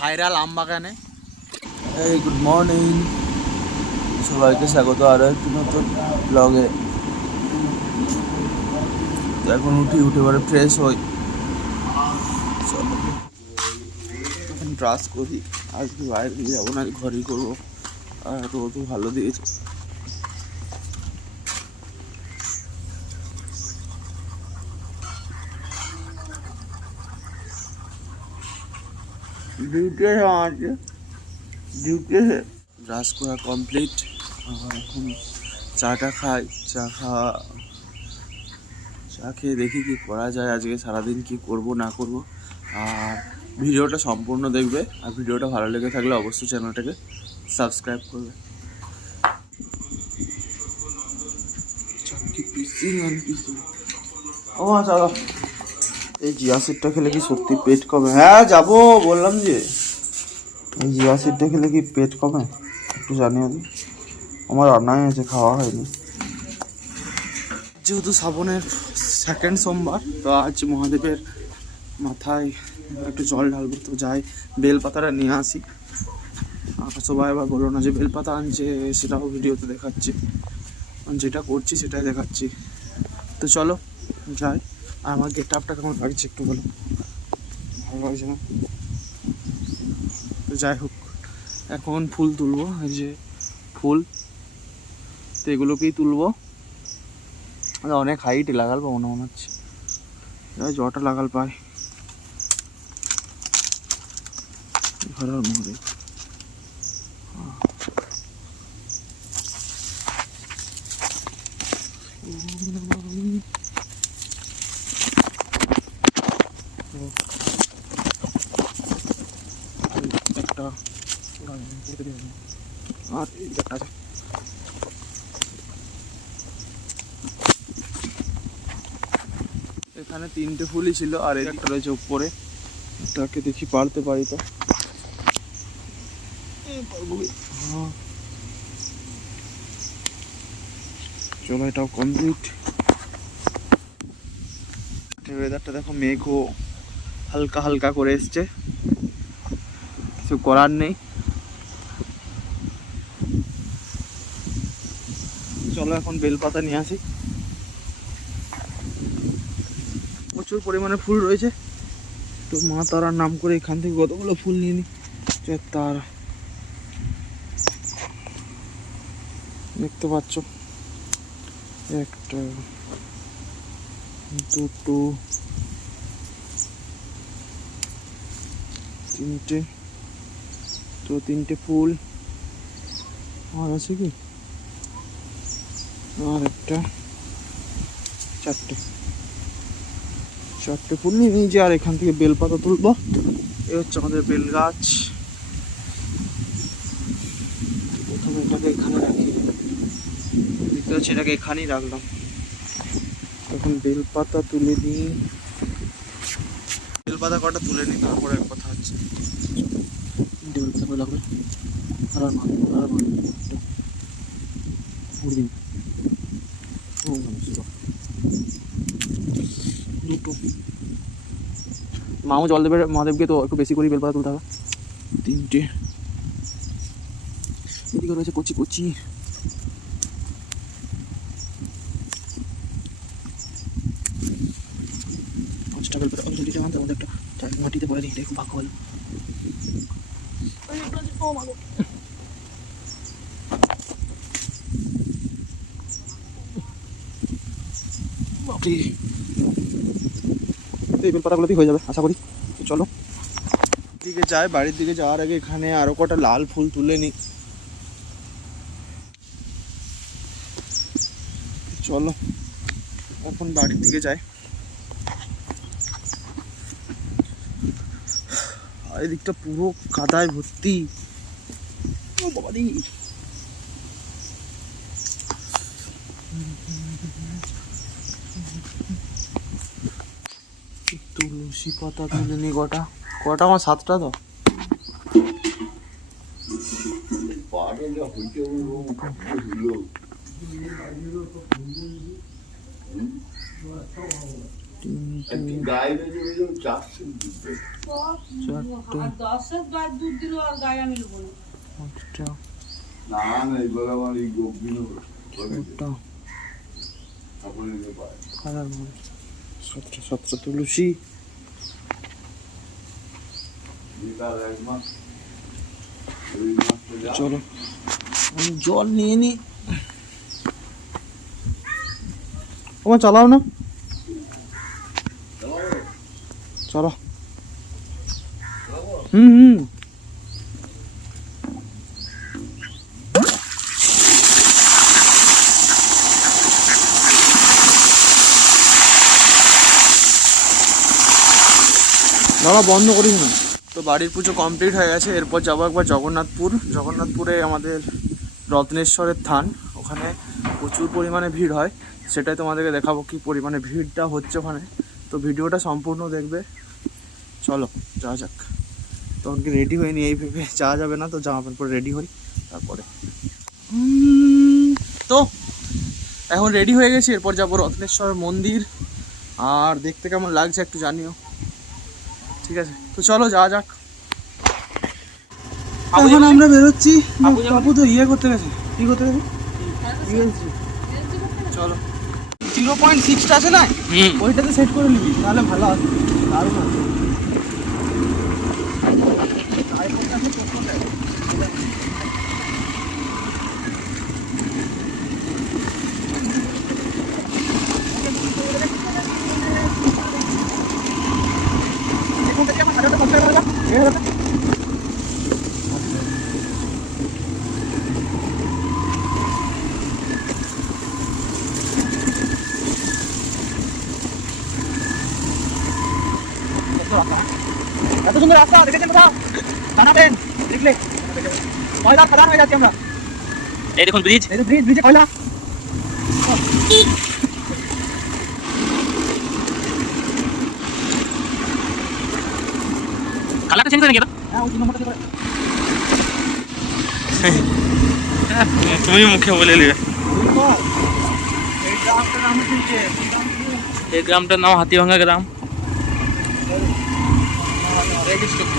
Viral আম বাগানে। এই good morning, সবাইকে স্বাগত আরও একটি নতুন ব্লগে। এখন উঠে পরে ফ্রেশ হই, এখন ব্রাশ করি। আজকে বাইরে দিয়ে যাবো না, ঘরেই করবো। আর রোদও ভালো দিয়েছে। ডিউটি ব্রাশ করা কমপ্লিট। এখন চাটা খাই। চা খেয়ে দেখি কি করা যায়, আজকে সারাদিন কি করব না করব। আর ভিডিওটা সম্পূর্ণ দেখবে, আর ভিডিওটা ভালো লেগে থাকলে অবশ্যই চ্যানেলটাকে সাবস্ক্রাইব করবে। ও চলো, এই জিয়া সিডটা খেলে কি সত্যি পেট কমে? হ্যাঁ যাবো বললাম যে, এই জিয়া সিডটা খেলে কি পেট কমে একটু জানিও। আমার রান্নাই আছে, খাওয়া হয়নি। যেহেতু শ্রাবণের সেকেন্ড সোমবার, তো আজ মহাদেবের মাথায় একটু জল ঢালবো। তো যাই, বেলপাতাটা নিয়ে আসি। সবাই আবার বলো না যে বেলপাতা আনছে, সেটাও ভিডিওতে দেখাচ্ছি। যেটা করছি সেটাই দেখাচ্ছি। তো চলো যাই। আর আমার গেট আপটা কেমন লাগছে একটু বলো, ভালো লাগছে না? তো যাই হোক, এখন ফুল তুলবো। এই যে ফুল, তো এগুলোকেই তুলবো। অনেক হাইটে লাগাল পাবো না মনে হচ্ছে, জটা লাগাল পায় ঘরের মধ্যে। একটা আর একটা আছে। এখানে 3টে ফুলই ছিল, আর একটা রয়েছে উপরে। এটাকে দেখি পারতে পারি তো। চলো, এটাও কমপ্লিট। ওয়েদারটা দেখো, মেঘও হালকা হালকা করে এসছে, কিছু করার নেই। চলো এখন বেলপাতা নিয়ে আসি। প্রচুর পরিমাণে ফুল রয়েছে, তো মা তারার নাম করে এখান থেকে কতগুলো ফুল নিয়ে নি। তারা দেখতে পাচ্ছ, একটা, দুটো, 3টে। তো 3টে ফুল আর আছে কি, আর একটা, 4টে ফুল নিয়ে নিয়েছি। আর এখান থেকে বেলপাতা তুলবো। এই হচ্ছে আমাদের বেল গাছ। প্রথমে এটাকে এখানে রাখি, দেখতে পাচ্ছি এটাকে এখানেই রাখলাম। এখন বেলপাতা তুলে নিই, বেলপাতা কটা তুলে নিই, তারপরে কথা হচ্ছে। বেলপাতা করে লাগবে। দুটো মাও জল দেবে মহাদেবকে, তো একটু বেশি করে বেলপাতা তুলতে হবে। 3টে এদিকে রয়েছে কচি কচি। পাঁচটা বেলপাতা অলরেডি আনতে আমাদের একটা মাটিতে পড়ে দিই, খুব ভাগ্য ভালো। এই বেলপাতাগুলোতেই হয়ে যাবে আশা করি। চলো দিকে যাই। বাড়ির দিকে যাওয়ার আগে এখানে আরো কটা লাল ফুল তুলে নিই। চলো এখন বাড়ির দিকে যাই। এদিকটা পুরো কাদায় ভর্তি। ও বাবা দি, তুলসী পাতা তুলে নি কটা কটা আমার 7টা তো সতেরো তুলসী চলো আমি জল নিয়ে নি তোমার চালাও না চলো হুম দাঁড়া বন্ধ করিস না তো বাড়ির পুজো কমপ্লিট হয়ে গেছে এরপর যাবো একবার জগন্নাথপুরে আমাদের রত্নেশ্বরের থান ওখানে প্রচুর পরিমাণে ভিড় হয় সেটাই তোমাদেরকে দেখাবো কি পরিমাণে ভিড়টা হচ্ছে ওখানে তো ভিডিওটা সম্পূর্ণ দেখবে চলো যাওয়া যাক তখন কি রেডি হয়ে নি এই ভেবে যাওয়া যাবে না তো জামা প্যান্ট পরে রেডি হই তারপরে তো এখন রেডি হয়ে গেছি এরপর যাবো রত্নেশ্বর মন্দির আর দেখতে কেমন লাগছে একটু জানিও ঠিক আছে তো চলো যাওয়া যাক এখন আমরা বেরোচ্ছি বাবু তো ইয়ে করতে গেছে কি করতে গেছে চলো 0.6টা আছে না ওইটাতে সেট করে নিবি তাহলে ভালো হবে দারুণ আছে এত সুন্দর রাস্তা দেখেছেন কোথাও জানাবেন দেখলে ময়লা খাদান হয়ে যাচ্ছি আমরা এই দেখুন ব্রিজ এই ব্রিজে ময়লা কালারটা চেঞ্জ করে নাকি হ্যাঁ ওই নম্বরটা করে তুমি মুখে বলে নিবে এই গ্রামটার নাম হাতিভাঙ্গা গ্রাম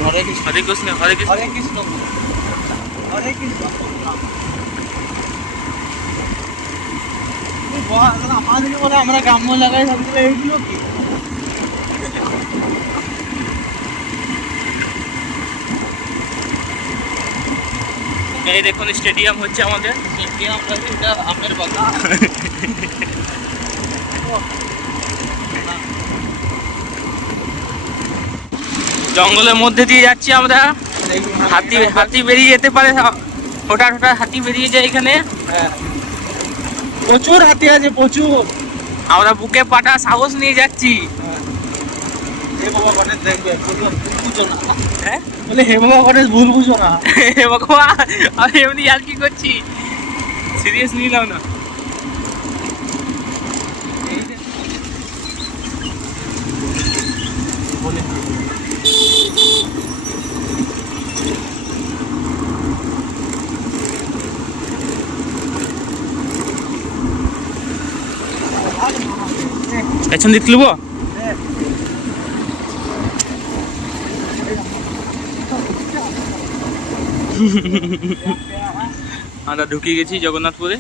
হরে কৃষ্ণ আমরা গ্রাম্য এলাকায় সবগুলো এইগুলো কি এই দেখুন স্টেডিয়াম হচ্ছে আমাদের স্টেডিয়াম এটা আমের বাগান জঙ্গলের মধ্যে দিয়ে যাচ্ছি আমরা হাতি বেরিয়ে যেতে পারে হঠাৎ হাতি বেরিয়ে যায় এখানে প্রচুর হাতি আছে প্রচুর আমরা বুকে পাটা সাহস নিয়ে যাচ্ছি হে বাবা গণেশ দেখবে ভুল বুঝো না হ্যাঁ বলে হে বাবা গণেশ ভুল বুঝো না হে ভগবান আমি এমনি আর কি করছি সিরিয়াস নিলাম না বলে পেছন দিক লুব আমরা ঢুকে গেছি জগন্নাথপুরে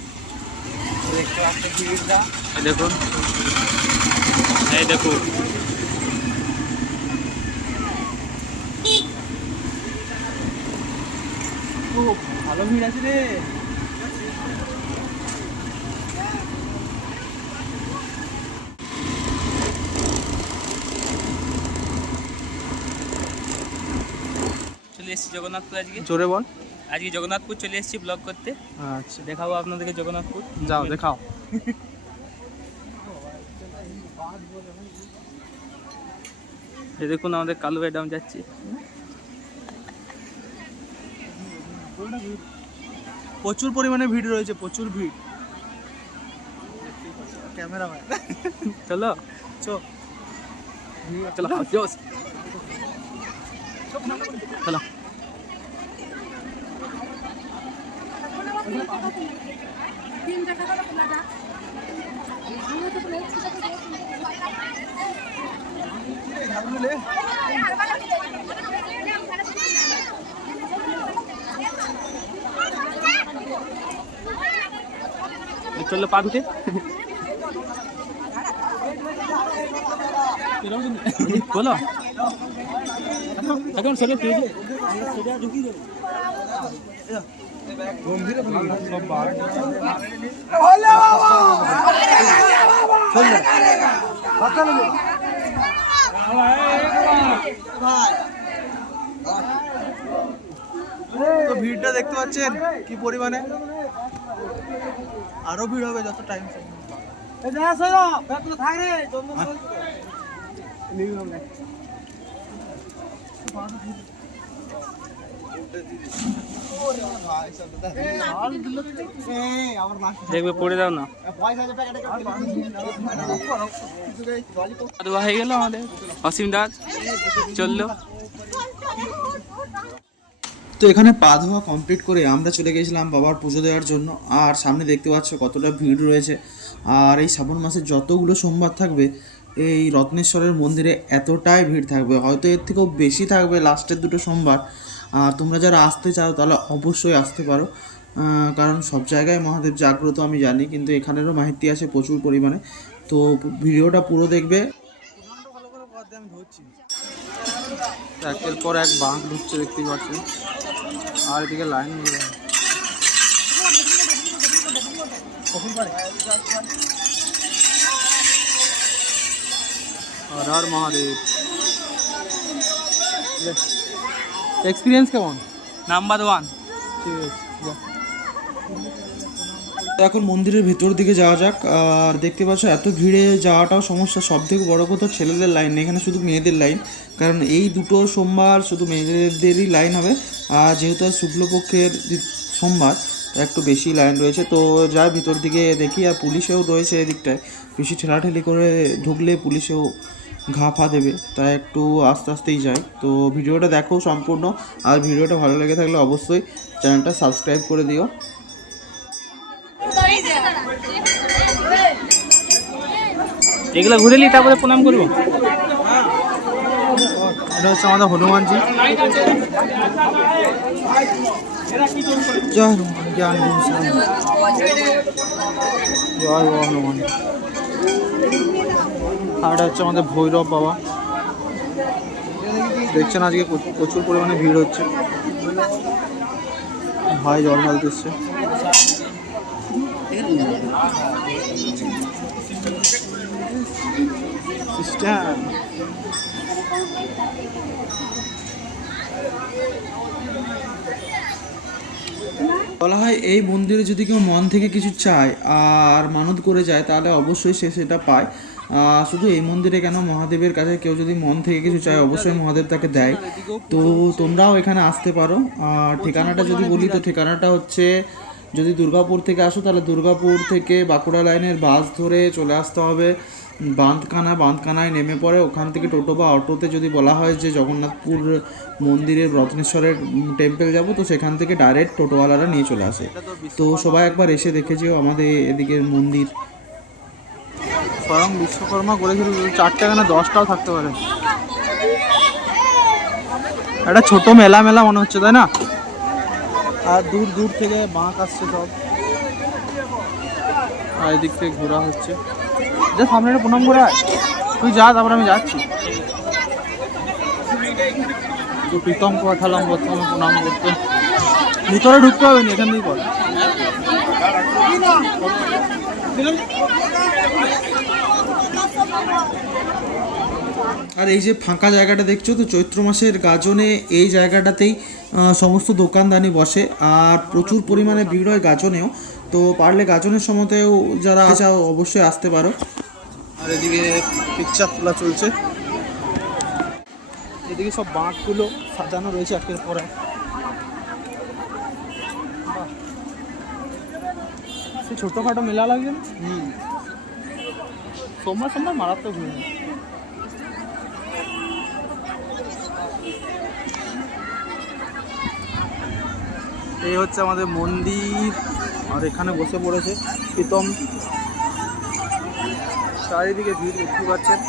দেখুন এই দেখুন ভালো ভিড় আছে রে চলে এসেছি জগন্নাথপুর আজকে জোরে বল আজকে জগন্নাথপুর চলে এসেছি ব্লগ করতে আচ্ছা দেখাবো আপনাদেরকে জগন্নাথপুর যাও দেখাও এই দেখুন আমাদের কালুভাই ডাম যাচ্ছি প্রচুর পরিমাণে ভিড় রয়েছে প্রচুর ভিড় ক্যামেরা চলো চো चलो जोश चलो चलो पा धुते बोलो এখন সেটা পেয়ে সেটা ঢুকি দেব গম্ভীর সব বার ওলে বাবা চল কথা বলো ভাই তো ভিড়টা দেখতে পাচ্ছেন কি পরিমাণে আরো ভিড় হবে যত টাইম এই যা সরো ব্যাকলো থাক রে জম্মু নিউ হবে দেখবে পড়ে দাও না হয়ে গেল আমাদের অসীম দাস চললো। তো এখানে পা ধোয়া কমপ্লিট করে আমরা চলে গেছিলাম বাবার পুজো দেওয়ার জন্য। আর সামনে দেখতে পাচ্ছ কতটা ভিড় রয়েছে। আর এই শ্রাবণ মাসে যতগুলো সোমবার থাকবে এই রত্নেশ্বরের মন্দিরে এতটাই ভিড় থাকবে, হয়তো এর থেকেও বেশি থাকবে লাস্টের দুটো সোমবার। আর তোমরা যারা আসতে চাও তাহলে অবশ্যই আসতে পারো, কারণ সব জায়গায় মহাদেব জাগ্রত আমি জানি, কিন্তু এখানেরও মাহিতি আছে প্রচুর পরিমাণে। তো ভিডিওটা পুরো দেখবে। একের পর এক বাঁক ঢুকছে দেখতেই পাচ্ছেন, আর এদিকে লাইন হর হর মহাদেব। এক্সপিরিয়েন্স কেমন? নাম্বার 1। ঠিক আছে, এখন মন্দিরের ভেতর দিকে যাওয়া যাক। আর দেখতে পাচ্ছ এত ভিড়ে যাওয়াটাও সমস্যা। সব থেকে বড় কথা ছেলেদের লাইন, এখানে শুধু মেয়েদের লাইন, কারণ এই দুটো সোমবার শুধু মেয়েদেরই লাইন হবে। আর যেহেতু শুক্লপক্ষের সোমবার একটু বেশি লাইন রয়েছে। তো যাই ভিতর দিকে দেখি। আর পুলিশেও রয়েছে এদিকটায়, বেশি ঠেলাঠেলি করে ঢুকলে পুলিশেও ঘা ফা দেবে, তাই একটু আস্তে আস্তেই যায়। তো ভিডিওটা দেখো সম্পূর্ণ, আর ভিডিওটা ভালো লেগে থাকলে অবশ্যই চ্যানেলটা সাবস্ক্রাইব করে দিও। এগুলো ঘুরে নি তারপরে প্রণাম করবো। এটা হচ্ছে আমাদের হনুমানজি। জয় হনুমান, জ্ঞান জয় হনুমান। আর এটা হচ্ছে আমাদের ভৈরব বাবা। দেখছেন আজকে প্রচুর পরিমাণে ভিড় হচ্ছে, ভাই জল ঢালতে এসছে। সিস্টেম বলা হয় এই মন্দিরে যদি কেউ মন থেকে কিছু চায় আর মানত করে যায় তাহলে অবশ্যই সে সেটা পায়। শুধু এই মন্দিরে কেন, মহাদেবের কাছে কেউ যদি মন থেকে কিছু চায় অবশ্যই মহাদেব তাকে দেয়। তো তোমরাও এখানে আসতে পারো। আর ঠিকানাটা যদি বলি, তো ঠিকানাটা হচ্ছে, যদি দুর্গাপুর থেকে আসো তাহলে দুর্গাপুর থেকে বাঁকুড়া লাইনের বাস ধরে চলে আসতে হবে বাঁধকানায় নেমে পড়ে ওখান থেকে টোটো বা অটোতে যদি বলা হয় যে জগন্নাথপুর মন্দিরের রত্নেশ্বরের টেম্পল যাব, তো সেখান থেকে ডাইরেক্ট টোটোওয়ালারা নিয়ে চলে আসে। তো সবাই একবার এসে দেখে যেও আমাদের এদিকের মন্দির। স্বয়ং বিশ্বকর্মা করেছিল, 4টা না 10টাও থাকতে পারে। একটা ছোট মেলা মেলা মনে হচ্ছে, তাই না? আর দূর দূর থেকে বাঁক আসছে সব, আর এদিক থেকে ঘোরা হচ্ছে। যা সামনে একটা প্রণাম করে আয়, তুই যা, তারপর আমি যাচ্ছি। তো প্রীতমকে পাঠালাম প্রথমে প্রণাম করতে। ভিতরে ঢুকতে হবে না, এখান থেকেই কর। আর এই যে ফাঁকা জায়গাটা দেখছো, তো চৈত্র মাসের গাজনে এই জায়গাটাতেই সমস্ত দোকানদানি বসে। আর প্রচুর পরিমাণে ভিড় হয় গাজনেও। তো পারলে গাজনের সময়তেও যারা চাও অবশ্যই আসতে পারো। আর এদিকে পিকচার তোলা চলছে, এদিকে সব বাঁকগুলো সাজানো রয়েছে একের পর এক। সে ছোটোখাটো মেলা লাগছে না? সোমবার মারাত্মক ভিড়। এই হচ্ছে আমাদের মন্দির, আর এখানে বসে পড়েছে প্রীতম। চারিদিকে ভিড় দেখতে পাচ্ছেন।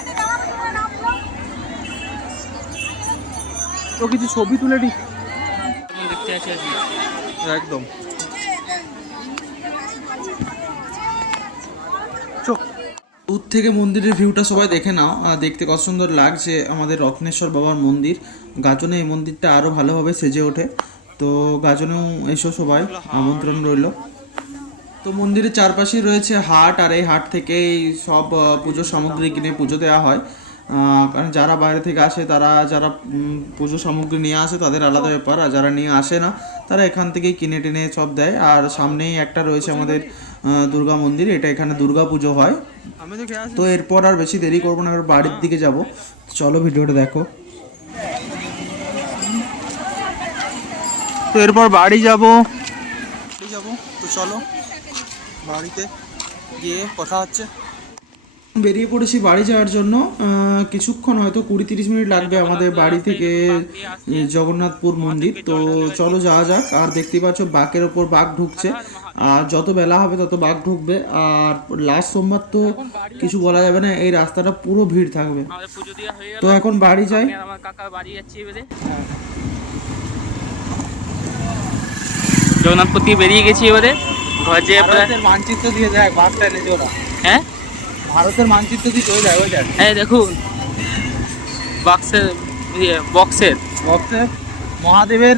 তো কিছু ছবি তুলে দিই দেখতে আছে একদম। চোখ দূর থেকে মন্দিরের ভিউটা সবাই দেখে নাও, দেখতে কত সুন্দর লাগছে আমাদের রত্নেশ্বর বাবার মন্দির। গাজনে এই মন্দিরটা আরও ভালোভাবে সেজে ওঠে, তো গাজনেও এসো সবাই, আমন্ত্রণ রইল। তো মন্দিরের চারপাশেই রয়েছে হাট, আর এই হাট থেকেই সব পুজোর সামগ্রী কিনে পুজো দেওয়া হয়। কারণ যারা বাইরে থেকে আসে, তারা যারা পুজো সামগ্রী নিয়ে আসে তাদের আলাদা ব্যাপার, আর যারা নিয়ে আসে না তারা এখান থেকেই কিনে টেনে সব দেয়। আর সামনেই একটা রয়েছে আমাদের দুর্গা মন্দির, এটা এখানে দুর্গা পুজো হয়। তো এরপর আর বেশি দেরি করবো না, এবার বাড়ির দিকে যাব। চলো ভিডিওটা দেখো। তো এরপর বাড়ি যাব। তো চলো বাড়িতে গিয়ে কথা হচ্ছে। বেরিয়ে পড়েছি বাড়ি যাওয়ার জন্য। কিছুক্ষণ হয়তো 20-30 মিনিট লাগবে আমাদের বাড়ি থেকে জগন্নাথপুর মন্দির। তো চলো যাওয়া যাক। আর দেখতেই পাচ্ছ বাঘের ওপর বাঘ ঢুকছে, আর যত বেলা হবে তত বাঘ ঢুকবে। আর লাস্ট সোমবার তো কিছু বলা যাবে না, এই রাস্তাটা পুরো ভিড় থাকবে। তো এখন বাড়ি যাই। আমার কাকা বাড়ি যাচ্ছে এবারে। জগন্নাথপুর থেকে বেরিয়ে গেছি এবারে ঘর যেয়ে ভারতের মানচিত্র দিয়ে দেখ বাঘটা এনেছে ওরা। হ্যাঁ ভারতের মানচিত্র দিয়ে চলে যায় ওই দেখ। হ্যাঁ দেখুন বক্সের বক্সের মহাদেবের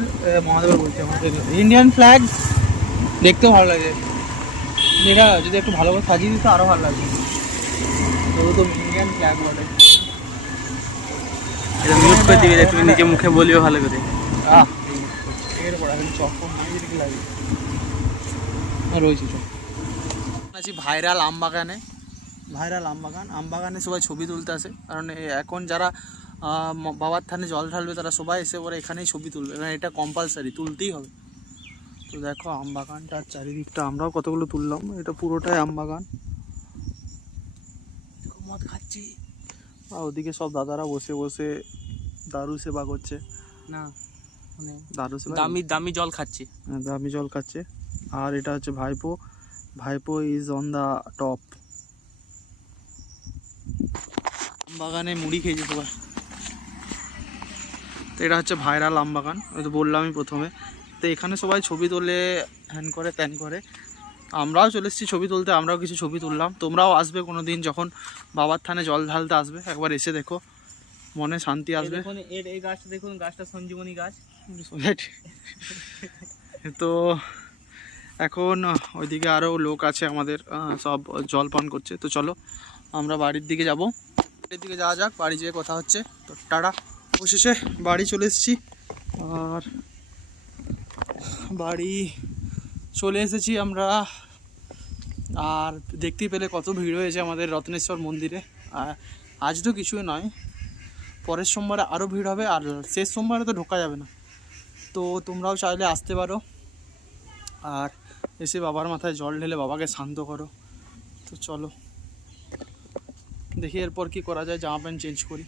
বলছে আমাদের ইন্ডিয়ান ফ্ল্যাগ দেখতেও ভালো লাগে। এটা যদি একটু ভালো করে সাজিয়ে দিত আরও ভালো লাগবে। তো ইন্ডিয়ান ফ্ল্যাগ বলে এটা মিউট করে দিবি, তুমি নিজে মুখে বলিও ভালো করে। ভাইরাল আমবাগানে, আমবাগানে সবাই ছবি তুলতে আসে। কারণ এখন যারা বাবার থানে জল ঢালবে তারা সবাই এসে পরে এখানেই ছবি তুলবে, কারণ এটা কম্পালসারি, তুলতেই হবে। তো দেখো আমবাগানটার চারিদিকটা আমরাও কতগুলো তুললাম। এটা পুরোটাই আমবাগান। মদ খাচ্ছি, আর ওদিকে সব দাদারা বসে বসে দারু সেবা করছে। না দারু সেবা, দামি জল খাচ্ছি। দামি জল খাচ্ছে। আর এটা হচ্ছে ভাইপো ইজ অন দা টপ। আমবাগানে মুড়ি খেয়েছি সবাই। তো এটা হচ্ছে ভাইরাল আমবাগান, ওই তো বললামই প্রথমে। তো এখানে সবাই ছবি তোলে, হ্যান করে ত্যান করে। আমরাও চলে এসেছি ছবি তুলতে, আমরাও কিছু ছবি তুললাম। তোমরাও আসবে কোনো দিন, যখন বাবার থানে জল ঢালতে আসবে, একবার এসে দেখো, মনে শান্তি আসবে। এই গাছটা দেখুন, গাছটা সঞ্জীবনী গাছ। তো এখন ওইদিকে আরও লোক আছে আমাদের, সব জল পান করছে। তো চলো আমরা বাড়ির দিকে যাব, বাড়ির দিকে যাওয়া যাক, বাড়ি যেয়ে কথা হচ্ছে। তো টাটা। অবশেষে বাড়ি চলে এসেছি, আর বাড়ি চলে এসেছি আমরা। আর দেখতেই পেলে কত ভিড় হয়েছে আমাদের রত্নেশ্বর মন্দিরে। আজ তো কিছুই নয়, পরের সোমবারে আরও ভিড় হবে, আর শেষ সোমবারে তো ঢোকা যাবে না। তো তোমরাও চাইলে আসতে পারো, আর এসে বাবার মাথায় জল ঢেলে বাবাকে শান্ত করো। তো চলো দেখি এরপর কি করা যায়, জামা প্যান্ট চেঞ্জ করি।